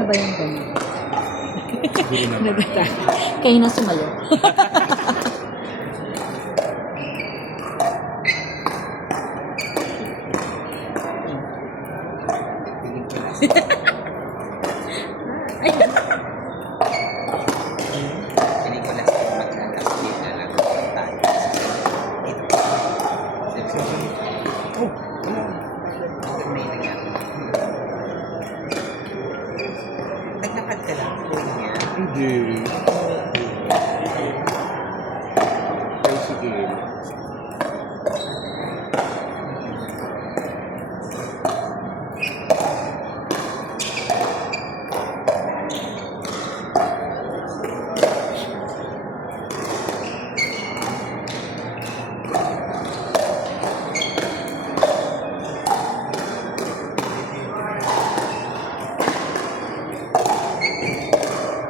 na ba yung ganyan? Hindi na. Nagatan. Kayo na sumayo. Ay, Piling ko na sa magkakaslit na lang ang tayo. Oh, May nangyari. Naglakad ka lang po niya. hindi. Tricycle.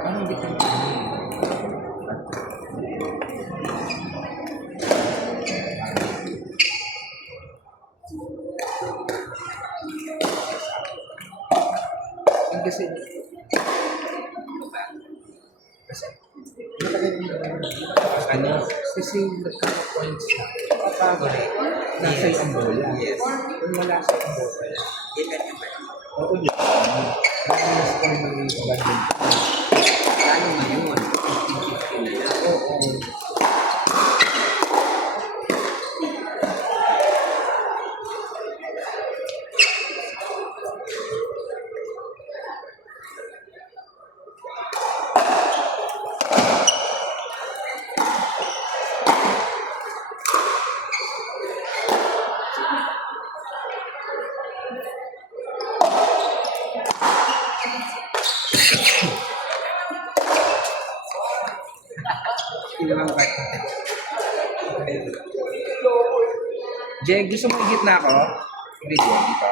Anong bitin? Kasi matagal Ano? kasi nagkaka-points na kapag nasa Yes. isang bola. Yes. Kung wala sa isang bola, Ilan yung ba? oo yun. Minus ko naman yung badminton. Ano ngayon? 15-15 na lang. Oo. Ilang ba? Jeng, gusto mo igit na ako? Video dito.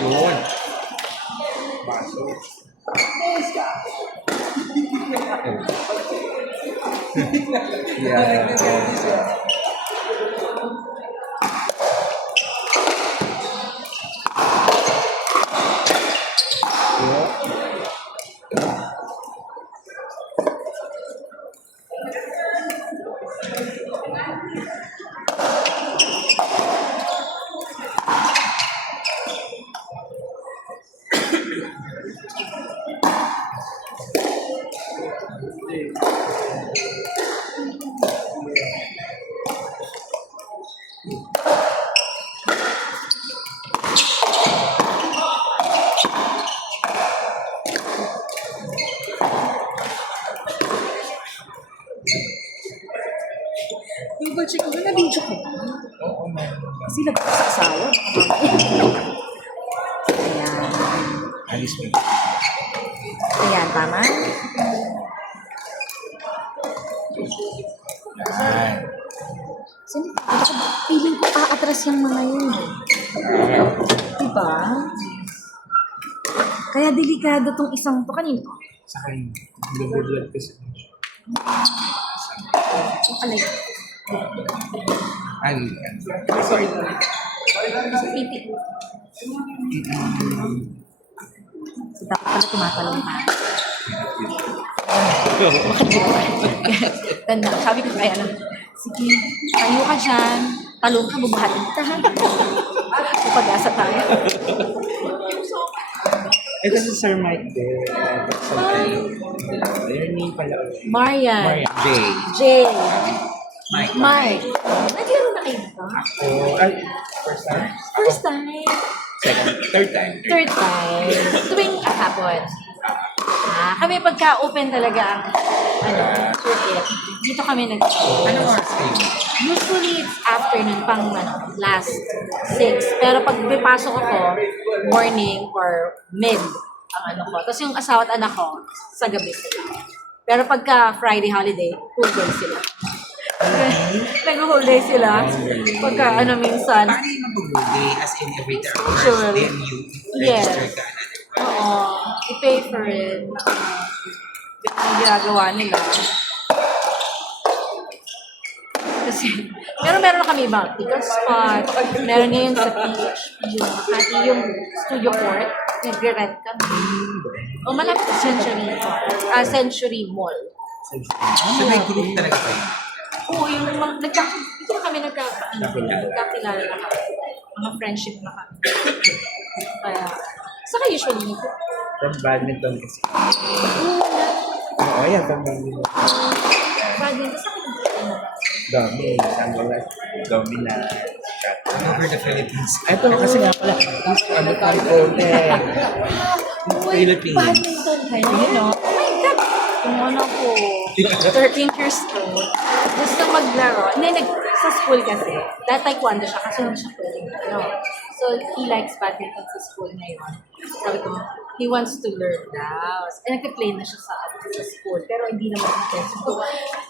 Yun. Baso. Yeah. double check ko na video ko. Oo, meron. Kasi nagsasawa. Ayan. Alis mo. Ayan, tama? Yan. Sino? Feeling ko aatras yung mga yun. Diba? Kaya delikado tong isang to. Kanino to? Sa akin, blood kasi. Alay. Ano yan? Sorry. Pipi. So, dapat pala tumatalong ka. Tanda, sabi ko kaya lang, sige, tayo ka dyan, talong ka, bubuhatin kita. So, pag-asa tayo. Ito si Sir Mike din. Your name pala ulit. Marian. Marian. Jay. Jay. Mike. Mike. Naglaro na kayo ba? Oh, ay, first time? First time. Second, third time. Third time. Tuwing ahap. hapon. Kami pagka-open talaga ang circuit. Dito kami Ano oras kayo? usually it's afternoon pang last 6. Pero pag pipasok ako, morning or mid ang Tapos yung asawa at anak ko, sa gabi sila. Pero pagka Friday holiday, full day sila. Nag-whole day sila. Pagka minsan. Paano yung mag-birthday as in every 3 hours? Sure. Then you Yes. register ka another one. Oo. I-pay for it. Yung ginagawa nila. Kasi, pero meron na kami ibang ticket spot. Meron ngayon sa beach, yung Makati, yung Studio Court. Nagre-rent kami. O malapit sa Century Mall. So may group talaga kayo? Oo, yung mga, dito na kami nagkakilala na kami. Mga friendship na kami. Kaya, saka usually, From badminton kasi. Oo, yan. From badminton. badminton, saka nagkakilala. Dami. Dominant. All over the Philippines. Ito kasi nga pala. Ano tayo po? Philippines. Badminton kayo, no? Oh my God! Yung ko, 13 years old, gusto maglaro. Hindi, sa school kasi. Dahil taekwondo siya kasi hindi siya pwedeng So, he likes badminton sa school ngayon. Sabi ko, he wants to learn daw. Nag-play na siya sa school, pero hindi naman natin. So,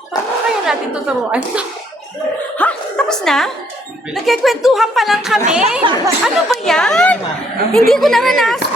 paano kaya natin tuturuan to? Ha? Tapos na? Nagkikwentuhan pa lang kami? Ano ba yan? Hindi ko naranasan.